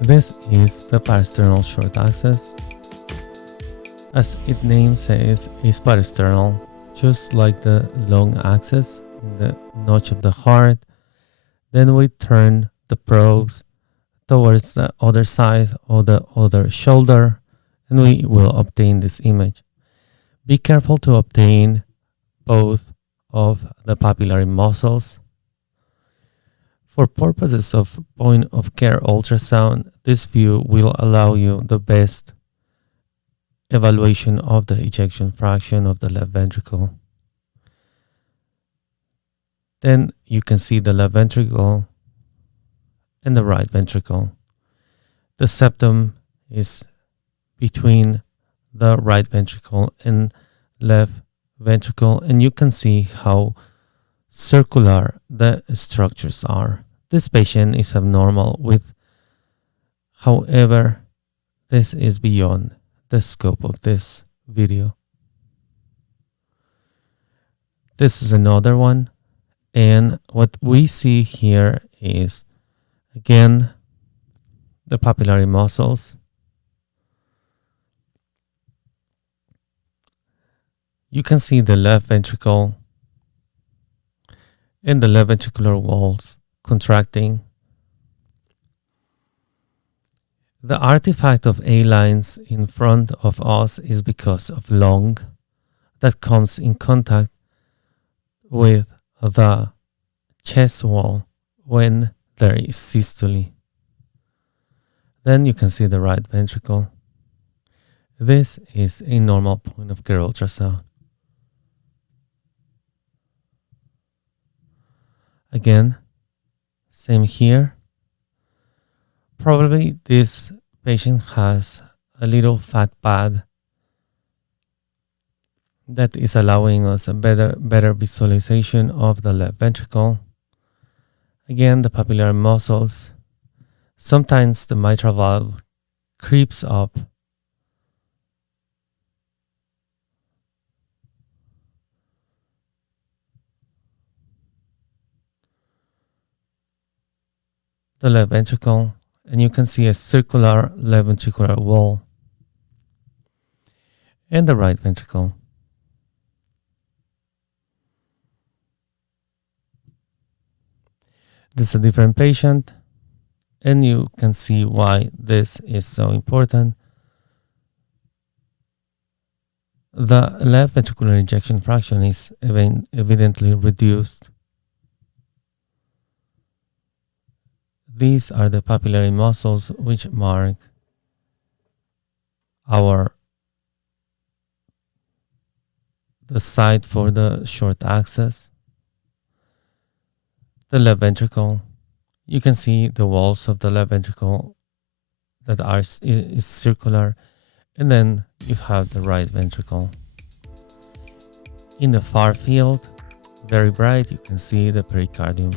This is the parasternal short axis. As its name says, is parasternal, just like the long axis in the notch of the heart. Then we turn the probes towards the other side or the other shoulder, and we will obtain this image. Be careful to obtain both of the papillary muscles. For purposes of point of care ultrasound, this view will allow you the best evaluation of the ejection fraction of the left ventricle. Then you can see the left ventricle and the right ventricle. The septum is between the right ventricle and left ventricle, and you can see how circular the structures are. This patient is abnormal however, this is beyond the scope of this video. This is another one, and what we see here is again the papillary muscles. You can see the left ventricle and the left ventricular walls contracting. The artifact of A lines in front of us is because of lung that comes in contact with the chest wall when there is systole. Then you can see the right ventricle. This is a normal point of care ultrasound. Again, same here. Probably this patient has a little fat pad that is allowing us a better visualization of the left ventricle. Again, the papillary muscles. Sometimes the mitral valve creeps up. The left ventricle, and you can see a circular left ventricular wall. And the right ventricle. This is a different patient, and you can see why this is so important. The left ventricular ejection fraction is evidently reduced. These are the papillary muscles which mark the site for the short axis. The left ventricle, you can see the walls of the left ventricle that is circular, and then you have the right ventricle. In the far field, very bright, you can see the pericardium.